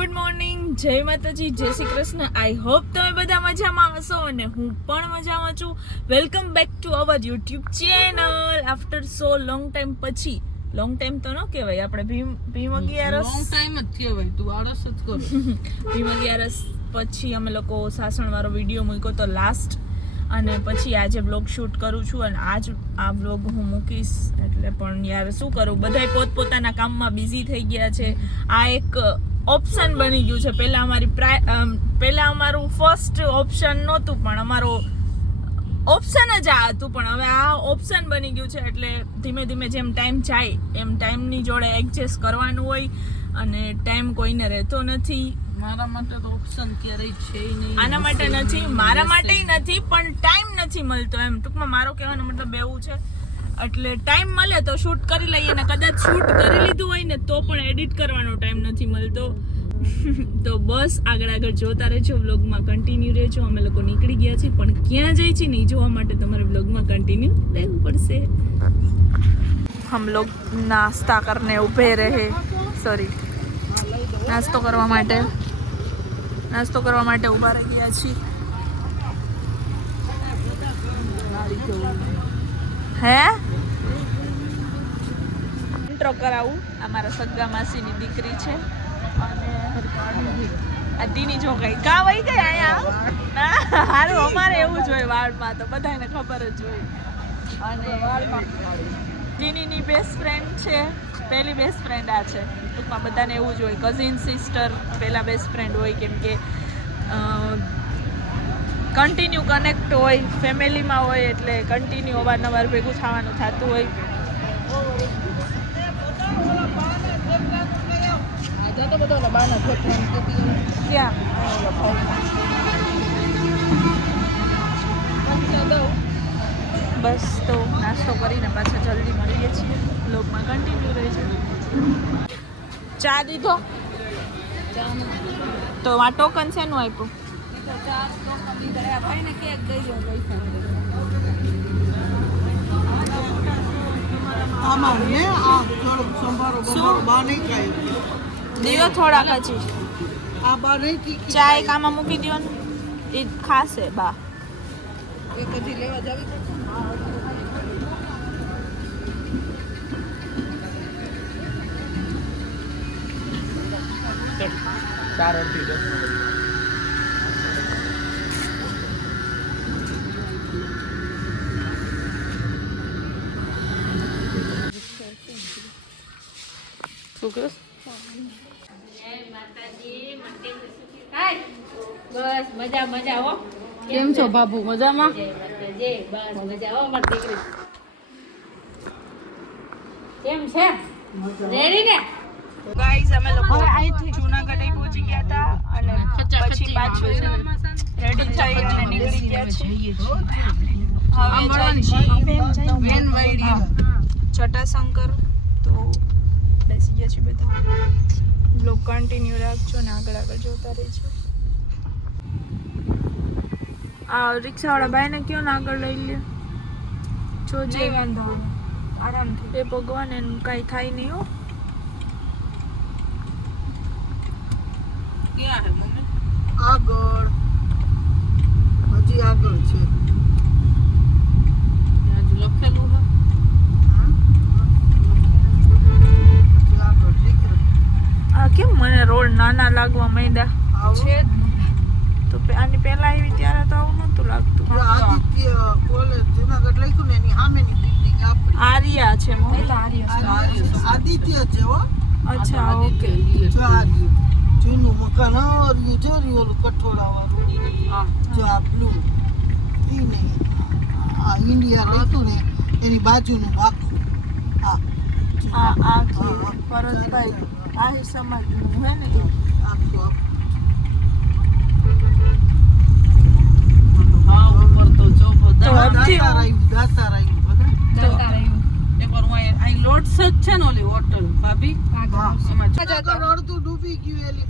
Good morning, જય માતાજી, જય શ્રી કૃષ્ણ. આઈ હોપ તમે બધા મજામાં હશો અને હું પણ મજામાં છું. Welcome back to our YouTube channel after so long time પછી. લોંગ ટાઈમ તો ન કહેવાય, આપણે ભીમ અગિયારસ લોંગ ટાઈમ જ કહેવાય, તું આળસ જ કરો. ભીમ અગિયારસ પછી અમે લોકો સાસણવાળો વિડીયો મૂક્યો તો લાસ્ટ, અને પછી આજે બ્લોગ શૂટ કરું છું અને આજ આ બ્લોગ હું મૂકીશ. એટલે પણ યાર શું કરું, બધાય પોતપોતાના કામમાં બિઝી થઈ ગયા છે. આ એક ઓપ્શન બની ગયું છે. પહેલા અમારું ફર્સ્ટ ઓપ્શન નહોતું, પણ અમારો ઓપ્શન જ આ હતું, પણ હવે આ ઓપ્શન બની ગયું છે. એટલે ધીમે ધીમે જેમ ટાઈમ જાય એમ ટાઈમની જોડે એડજસ્ટ કરવાનું હોય, અને ટાઈમ કોઈને રહેતો નથી. મારા માટે તો ઓપ્શન ક્યારેય છે નહીં. આના માટે નથી, મારા માટે નથી, પણ ટાઈમ નથી મળતો. એમ ટૂંકમાં મારો કહેવાનો મતલબ એવું છે. એટલે ટાઈમ મળે તો શૂટ કરી લઈએ, ને કદાચ શૂટ કરી લીધું હોય ને તો પણ એડિટ કરવાનો ટાઈમ નથી મળતો. તો બસ આગળ જોતા રહેજો, વ્લોગમાં કન્ટિન્યુ રહેજો. અમે લોકો નીકળી ગયા છીએ, પણ ક્યાં જઈએ છીએ ને જોવા માટે તમારે વ્લોગમાં કન્ટિન્યુ રહેવું પડશે. હમ લોગ નાસ્તા કરને ઉભે રહે, સોરી નાસ્તો કરવા માટે ઊભા રહી ગયા છીએ. હે ઇન્ટ્રો કરાવું, આ મારા સગા માસીની દીકરી છે, અને આ દીની જો ગઈ કા વઈ ગઈ અહીંયા. હારું, અમારે એવું જ હોય વાળમાં, તો બધાને ખબર જ હોય. અને દીનીની બેસ્ટ ફ્રેન્ડ છે, પહેલી બેસ્ટ ફ્રેન્ડ આ છે. ટૂંકમાં બધાને એવું જ હોય, કઝિન સિસ્ટર પહેલા બેસ્ટ ફ્રેન્ડ હોય, કેમ કે કન્ટિન્યુ કનેક્ટ હોય, ફેમિલીમાં હોય, એટલે કન્ટિન્યુ અવારનવાર ભેગું થવાનું થતું હોય. બસ તો નાસ્તો કરીને પાછા જલ્દી મળીએ છીએ. બ્લોગમાં કન્ટિન્યુ રહે છે. ચા દીધો તો આ ટોકન શેનું આપ્યું? દીવો થોડાક હજી ચા એક આમાં મૂકી દો ને, એ ખાશે બા. બસ મજા મજા હો. કેમ છો બાબુ, મજામાં? બસ મજા હો મારી દીકરી. કેમ છે? રેડી ને? ગાઈઝ અમે લોકો જૂનાગઢ પહોંચી ગયા હતા, અને પછી પાછું રેડી થઈ અને નીકળી ગયા છીએ. હવે જટાશંકર તો બેસી ગયા છીએ બધા. બ્લોગ કન્ટિન્યુ રાખજો ને આગળ જોતા રહેજો. આ રિક્ષાવાળા ભાઈને કયો ને આગળ લઈ લે, જોજે. વાંધો આરામથી, એ ભગવાન એનું કાંઈ થાય નહીં હો. ક્યાં હે મમ્મી? આગળ હજી આગળ છે. હજુ લખેલું હે. આ કેમ મને રોડ નાના લાગવા માંડ્યા છે? તો આની પહેલા આવી ત્યારે તો આવું નહોતું લાગતું. આદિત્ય કોલેજ જુનાગઢ લખ્યું ને એની સામેની બિલ્ડિંગ આપણી આર્યા છે મમ્મી. આદિત્ય છે હો. અચ્છા, ઓકે. જો આ જૂનું મકાન હરિયું જો રહ્યું ઓલું કઠોળા વાળું, જો આ બ્લુ ઈ નહીં, આ ઇન્ડિયા લખ્યું ને એની બાજુનું આખું આ ભરતભાઈ આહિર સમાજનું હે ને એ આખું હા, ઉપર તો જો તો હજી દાતાર આવ્યું બધા. એકવાર હું અહીં લોટ્સ જ છે ને ઓલી હોટલ ભાભી, એમાં આગળ અડધું ડૂબી ગયું. એલી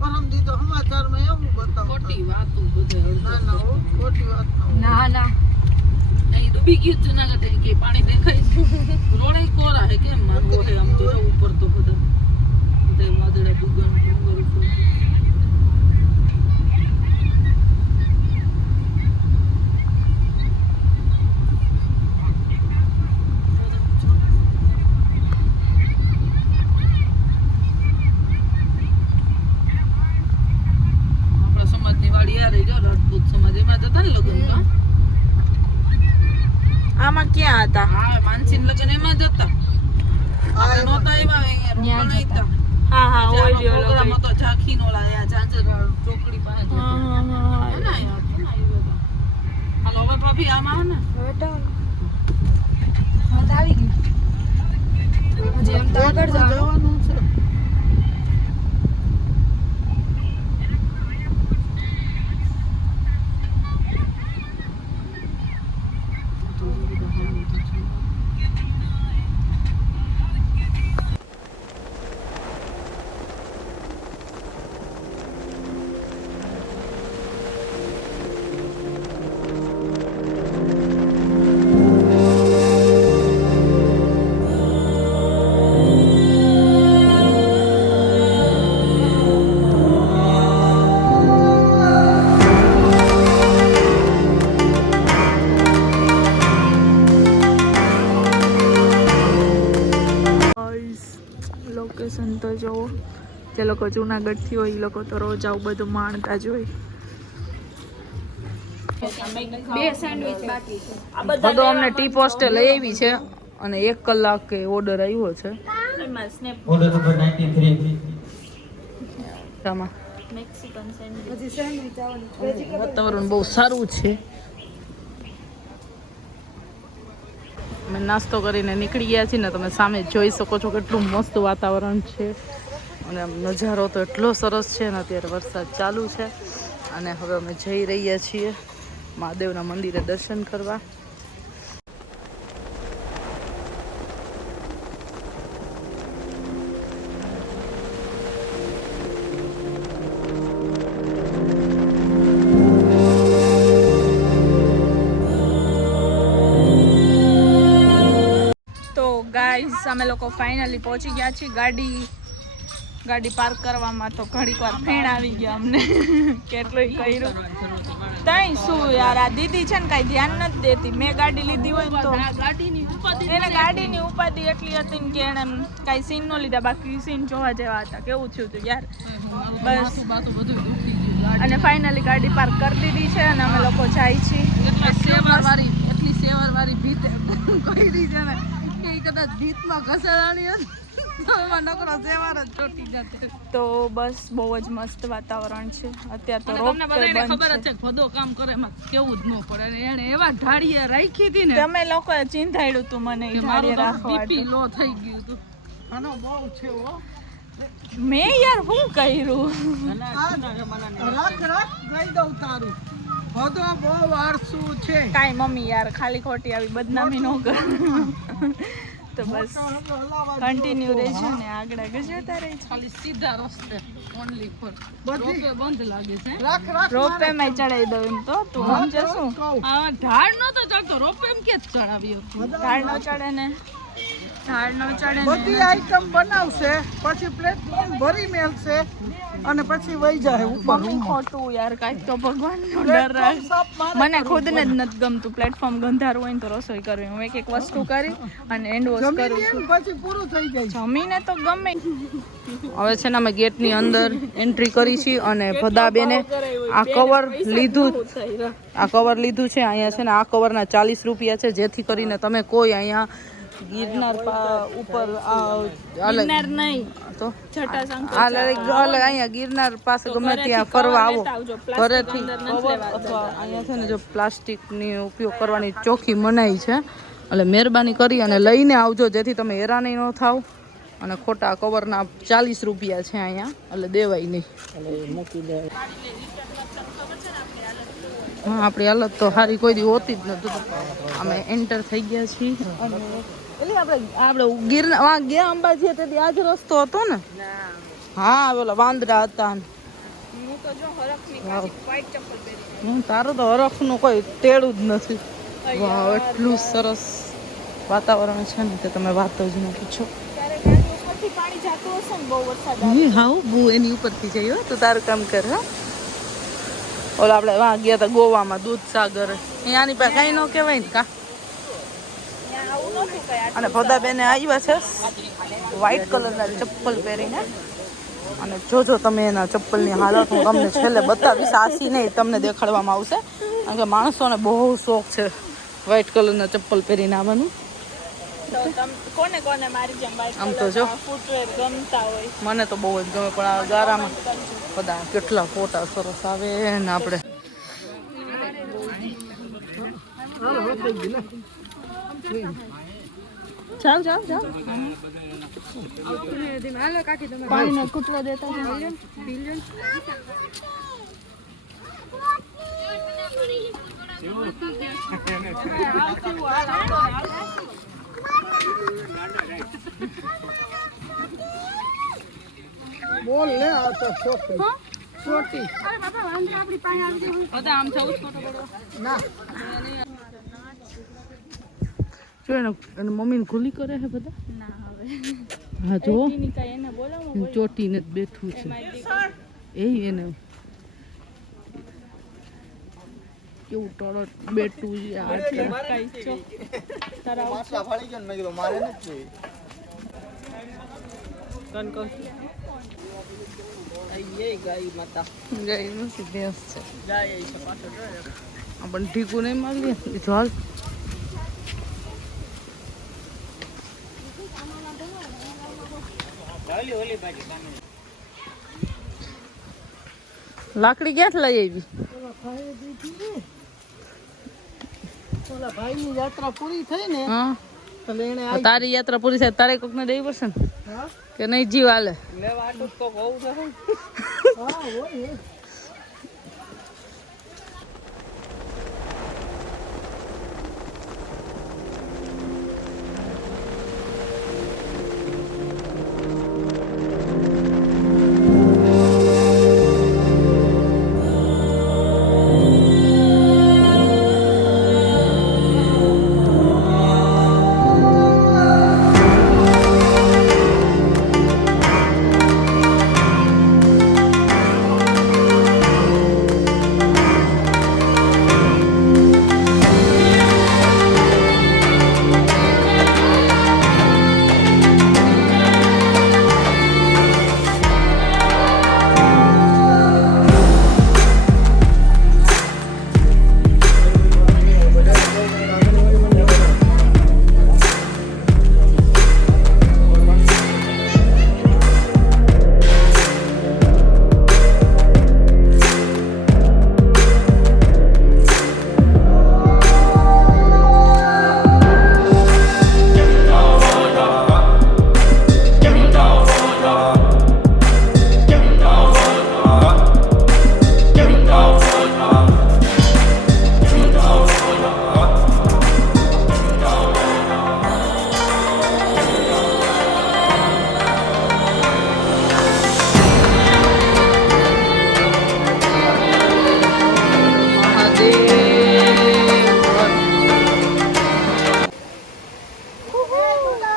પરમ દી તો સમાચારમાં એવું બતાવતા. ખોટી વાતો બધે ના ના હો, ખોટી વાત ના. ના અહીં ડૂબી ગયું જુનાગઢ, કે પાણી દેખાય છે. રોડે કોરા હે, કેમ માંગો હે આમ તો ઉપર તો બધા માદડા ડુંગર ઉપર ક્યાં હતા? હા માનસીન લગન એમાં જ હતા. આપણે નહોતા આવ્યા અહીંયા રોકાણા હતા. હા હા પછી ઓય આનો પ્રોગ્રામ હતો ઝાંખીનો લાયા ઝાંઝર ચોકડી પાસે જ હતો. એના યાર કેના આવ્યો હતો. હાલો હવે ભાભી આમાં આવો ને. જવાનું છે. લોકેશન તો જોવો, જે લોકો જુનાગઢથી હોય એ લોકો તો રોજ આવું બધું માણતા જ હોય. બધો અમને ટી પોસ્ટે લઈ આવી છે અને 1 કલાકે ઓર્ડર આવ્યો છે. ઓર્ડર નંબર 93 આમાં વાતાવરણ બહુ સારું છે. અમે નાસ્તો કરીને નીકળી ગયા છીએ ને, તમે સામે જોઈ શકો છો કેટલું મસ્ત વાતાવરણ છે અને આમ નજારો તો એટલો સરસ છે ને. અત્યારે વરસાદ ચાલુ છે અને હવે અમે જઈ રહ્યા છીએ મહાદેવના મંદિરે દર્શન કરવા. ગાઈસ અમે લોકો ફાઇનલી પહોંચી ગયા છીએ. ગાડી પાર્ક કરવામાં તો ઘડીક વાર ફેણ આવી ગયા અમને. કેટલું કર્યું તઈ શું યાર, આ દીદી છે ને કાંઈ ધ્યાન નથી દેતી. મેં ગાડી લીધી હોય ને તો એને ગાડીની ઉપાધિ એટલી હતી ને કે એને કાંઈ સીન ન લીધા, બાકી સીન જોવા જેવા હતા. કેવું થયું હતું યાર. બસ અને ફાઇનલી ગાડી પાર્ક કરી દીધી છે અને અમે લોકો જાય છીએ. એટલી સેવર વાળી ભીત કરી છે ને કે કદાચ ભીતમાં ઘસેડાણી હતી તો એમાં નકરો સેવાર જ ચોટી જતો. તો બસ બહુ જ મસ્ત વાતાવરણ છે અત્યારે. તો તમને બધાને ખબર જ છે ભદો કામ કરે એમાં કેવું જ ન પડે. એને એવા ઢાળીએ રાખી હતી ને, તમે લોકોએ ચિંતાડ્યું તું મને એ ઢાળીએ રાખવા. બીપી લો થઈ ગયું હતું. આનો બહુ છે હો. મેં યાર શું કર્યું? રાખ ગઈ દઉં તારું. બધો બહુ આળસુ છે. કાંઈ મમ્મી યાર ખાલી ખોટી આવી બદનામી ન કર. તો બસ કન્ટિન્યુ રહેજો ને આગળ જતા રહેજો. ખાલી સીધા રસ્તે ઓનલી ફોર. બધી રોપવે બંધ લાગે છે. રાખ રોપવે માં ચડાવી દઉં એમ તો તું સમજે શું? આ ઢાળ નતો ચડતો, રોપવે એમ કે ચડાવ્યો. ઢાળ ન ચડે ને, ઢાળ ન ચડે બધી ને. આઈટમ બનાવશે, પછી પ્લેટફોર્મ ભરી મેલશે અને પછી વહી જાય ઉપર. મમ્મી ખોટું યાર, કાંઈક તો ભગવાનનો ડર રાખ. મને ખુદને જ નથી ગમતું પ્લેટફોર્મ ગંધારું હોય ને તો રસોઈ કરવી. હું એક વસ્તુ કરી અને હેન્ડ વોશ કરું છું. પછી પૂરું થઈ જાય. જમીને તો ગમે. હવે છે ને અમે ગેટની અંદર એન્ટ્રી કરી છીએ અને ભદાબેને આ કવર લીધું છે. અહીંયા છે ને આ કવરના 40 રૂપિયા છે, જેથી કરીને તમે કોઈ અહીંયા ગિરનાર ઉપર અહીંયા ગિરનાર પાસે ગમે ત્યાં ફરવા આવો, ઘરેથી અથવા અહીંયા છે ને જો પ્લાસ્ટિકની ઉપયોગ કરવાની ચોખ્ખી મનાઈ છે. એટલે મહેરબાની કરી અને લઈને આવજો, જેથી તમે હેરાની ન થાવ. અને ખોટા કવરના 40 રૂપિયા છે અહીંયા, એટલે દેવાય નહીં. હા, આપણી હાલત તો સારી કોઈ દી હોતી જ નથી. અમે એન્ટર થઈ ગયા છીએ અને એટલે આપણે ગિરનાર ગયા અંબાજી તેથી આ જ રસ્તો હતો ને? હા, ઓલા વાંદરા હતા. તારું તો હરખનું કોઈ તેડું જ નથી. વાહ, એટલું સરસ વાતાવરણ છે ને કે તમે વાત જ ન પૂછો. હા, બહુ એની ઉપરથી જઈએ તો તારું કામ કર. હા, ઓલા આપણે વાં ગયા હતા ગોવામાં, દૂધસાગર. અહીંયાની પાસે કઈ ન કહેવાય ને કા. અને ભદાબેને આવ્યા છે વ્હાઈટ કલરના ચપ્પલ પહેરીને. અને જોજો તમે એના ચપ્પલની હાલત હું તમને છેલ્લે બતાવીશ. આસી નહીં તમને દેખાડવામાં આવશે, કારણ કે માણસોને બહુ શોખ છે વ્હાઈટ કલરના ચપ્પલ પહેરીને આવવાનું. તો કોને કોને મારી જેમ આમ તો જો. ફૂટવેર ગમતા હોય મને તો બહુ જ ગમે પણ આ ગારામાં બધા કેટલા ફોટા સરસ આવે ને આપણે જાઓ જાઓ જાઓ પાણીના કૂતરા દેતા બોલ લે આ તો છોકરી છોટી બધા આમ જવું જ ફોટો પડવા ના જો એને મમ્મીને ખુલ્લી કરે છે બધા ના હવે હા જો એને બોલાવો ચોટીને જ બેઠું છે એ એને કેવું ટળટ બેઠું છે આ માટલા ફાડી ગયો ને મેં કીધું મારે નથી ગાય માતા ગાય નથી ભેંસ છે ગાય છે પાછળ આપણે ઠીકું નહીં મારીએ બીજું હાલ લાકડી ક્યાંથી લઈ આવી ઓલા ભાઈની યાત્રા પૂરી થઈ ને હા એટલે એને તારી યાત્રા પૂરી થાય તારે કોકને દેવી પડશે ને કે નહીં જીવ હાલે લેવા આટલું તો બહુ છે હા હોય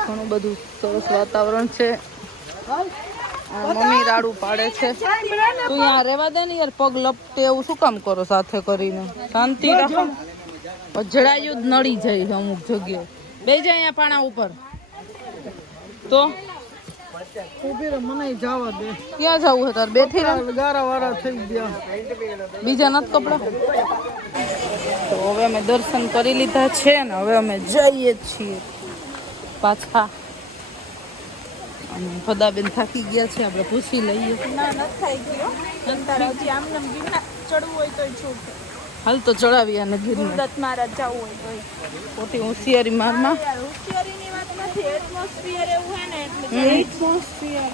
ઘણું બધું સરસ વાતાવરણ છે મમ્મી રાડું પાડે છે તું यहाँ રહેવા દે ને યાર પગ લપટે એવું શું કામ કરો સાથે કરીને શાંતિ રાખો જડાયું જ નડી જાય છે અમુક જગ્યાએ બે જાય અહીંયા પાણા ઉપર તો ઉભી રે મને જવા દે ક્યાં જવું છે તાર બેઠી રહે ગારા વાળા થઈ ગયા બીજા નથી કપડા તો હવે અમે દર્શન કરી લીધા છે ને હવે અમે જઈએ છીએ પાછા અને ફદાબેન થાકી ગયા છે આપણે પૂછી લઈએ ના નથી થઈ ગયો અંતર હજી આમને ગીરના ચડવું હોય તોય છૂટ હાલ તો ચડાવી અને ગીરને દત્ત મહારાજ જવું હોય તોય ખોટી હોશિયારી મારમાં યાર હોશિયારીની વાત નથી એટમોસ્ફિયર એવું હોય ને એટલે એટમોસ્ફિયર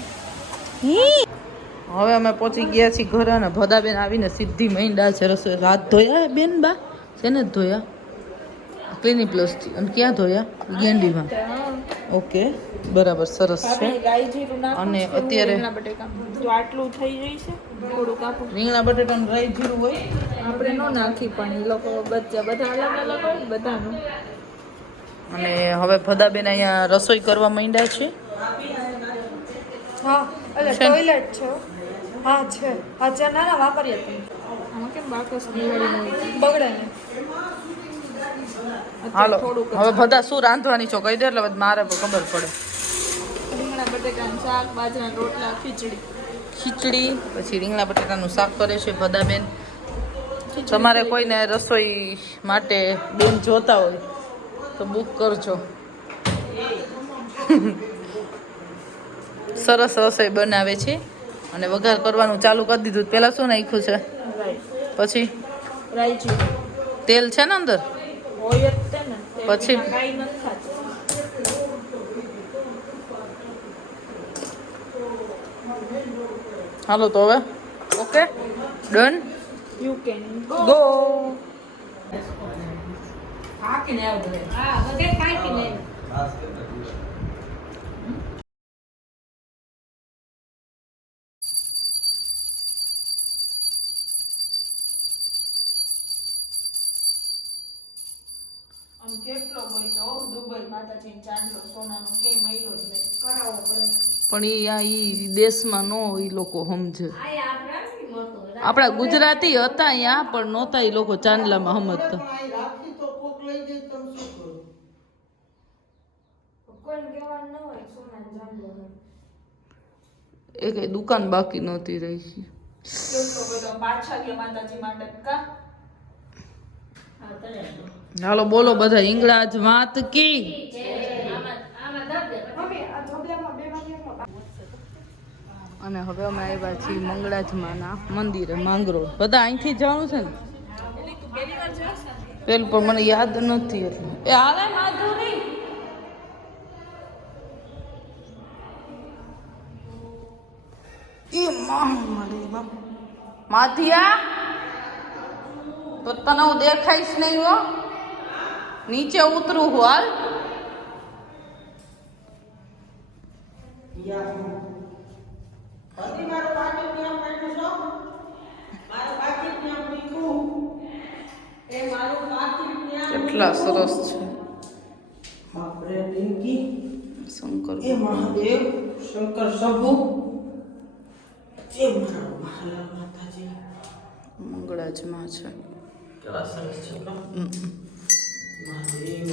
હવે અમે પહોંચી ગયા છીએ ઘરે અને ભદાબેન આવીને સીધી મૈંડા છે રસોઈ હાથ ધોયા બેન બા છે ને જ ધોયા ક્લિનિક પ્લસથી અને ક્યાં ધોયા ગેંડીમાં ઓકે બરાબર સરસ છે ગાય જીરું નાખો અને અત્યારે રીંગણા બટેકા તો આટલું થઈ જશે થોડુંક આપો રીંગણા બટેટાનું ડ્રાય જીરું હોય આપણે ન નાખી પણ એ લોકો બધા અલગ અલગ હોય બધાનું અને હવે ભદાબેન અહીંયા રસોઈ કરવા માંડ્યા છે હા એટલે ટોયલેટ છે હા છે હા ના વાપરીએ તમે આમાં કેમ બાકસ દિવાળી બગડે ને હાલો હવે બધા શું રાંધવાની છો કહી દે એટલે પછી મારે ખબર પડે રીંગણા બટેકાનું શાક બાજરાના રોટલા ખીચડી ખીચડી પછી રીંગણા બટેટાનું શાક કરે છે ભદાબેન તમારે કોઈને રસોઈ માટે બેન જોતા હોય તો બુક કરજો. સરસ રસોઈ બનાવે છે અને વઘાર કરવાનું ચાલુ કરી દીધું. પહેલાં શું નાખ્યું છે? પછી રાઈ તેલ છે ને અંદર? હોય જ તે ને પછી? કાંઈ નથી ખાતું. હાલો તો હવે okay done you can go. હા બધે ખાઈ પી લે. આમ કેટલો હોય તો દુબઈ માતાજીને ચાંદલો સોનાનો કે મહિલો જ નહીં કરાવવો પડે. પણ ઈ દેશમાં ન હોય, ઈ લોકો સમજે. આયા આપણે મોટો આપણા ગુજરાતી હતા અહીંયા પણ નહોતા ઈ લોકો ચાંદલામાં સમજતા. આ રાખી તો કોક લઈ જાય તમે શું કરો? કોઈને કહેવાનું ન હોય સોનાનો ચાંદલો હોય. એ કઈ દુકાન બાકી નહોતી રહી. કેટલો બધો પાછા કે માતાજી માટે કા હા તને હાલો બોલો બધા ઈંગળાજ વાત કી. આમાં દબ દે મમ્મી આ ઢોબલામાં બે વાગ્યામાં અને હવે અમે આવ્યા છીએ મંગળાજમાના મંદિરે માંગરોળ. બધા અહીંથી જવાનું છે ને? પેલું પણ મને યાદ નથી એટલે. એ હાલે માધુરી ઈ મારી બાપ માધિયા તો તને હું દેખાઈશ નહીં હો. નીચે ઉતરું હું હાલ. કેટલા સરસ છે બાપરે ડિંકી શંકર. એ મહાદેવ શંકર સભુ એ મારા મહાલા માતાજી મંગળાજમાં છે. કેવા સરસ છે મહાદેવ.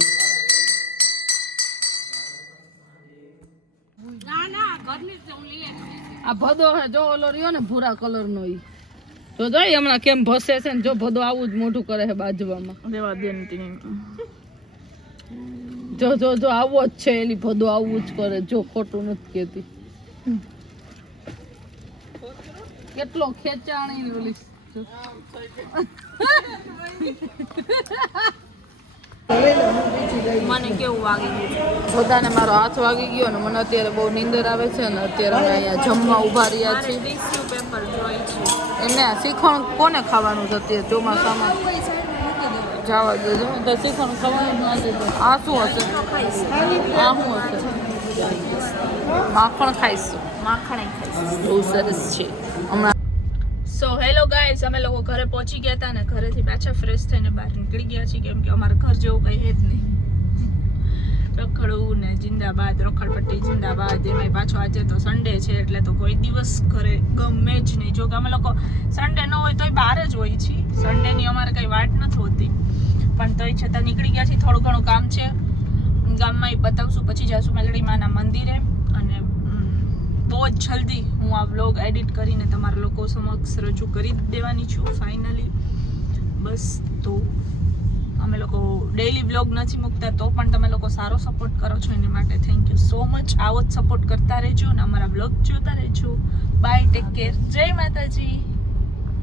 ના ના ઘરની જ હું લઈ આવી. આ ભદો હે જો ઓલો રહ્યો ને ભૂરા કલર નો ઈ તો જોઈ હમણાં કેમ ભસે છે ને. જો ભદો આવું જ મોઢું કરે છે બાજવામાં. દેવા દેન તીન જો જો જો આવો જ છે એલી ભદો આવું જ કરે. જો ખોટું નથી કહેતી. કેટલો ખેંચાણી ઓલી જો. મને કેવું વાગી ગયું બધાને મારો હાથ વાગી ગયો ને મને અત્યારે બહુ નીંદર આવે છે ને અત્યારે અમે અહીંયા જમવા ઉભા રહ્યા છીએ. ટીશ્યુ પેપર જોઈ છે એને શ્રીખંડ કોને ખાવાનું છે અત્યારે ચોમાસામાં? જવા દેજો તો શ્રીખંડ ખાવાનું નથી. આ શું હશે? આ શું હશે? માખણ ખાઈશું. માખણ ખાઈશ. બહુ સરસ છે. હમણાં સો હેલો ગાઈસ, અમે લોકો ઘરે પહોંચી ગયા હતા ને ઘરેથી પાછા ફ્રેશ થઈને બહાર નીકળી ગયા છીએ કેમ કે અમારા ઘર જેવું કંઈ હે જ નહીં. રખડવું ને જિંદાબાદ, રખડપટ્ટી જિંદાબાદ. એમાંય પાછો આજે તો સન્ડે છે એટલે તો કોઈ દિવસ ઘરે ગમે જ નહીં. જો કે અમે લોકો સન્ડે ન હોય તોય બહાર જ હોય છીએ. સન્ડેની અમારે કંઈ વાટ નથી હોતી પણ તોય છતાં નીકળી ગયા છીએ. થોડું ઘણું કામ છે ગામમાં, એ પતાવશું પછી જઈશું મેલડીમાના મંદિરે. અને બહુ જ જલ્દી હું આ વ્લોગ એડિટ કરીને તમારા લોકો સમક્ષ રજૂ કરી દેવાની છું ફાઇનલી. બસ તો અમે લોકો ડેઈલી વ્લોગ નથી મૂકતા તો પણ તમે લોકો સારો સપોર્ટ કરો છો એની માટે થેન્ક યુ સો મચ. આવો જ સપોર્ટ કરતા રહેજો અને અમારા વ્લોગ જોતા રહેજો. બાય, ટેક કેર, જય માતાજી.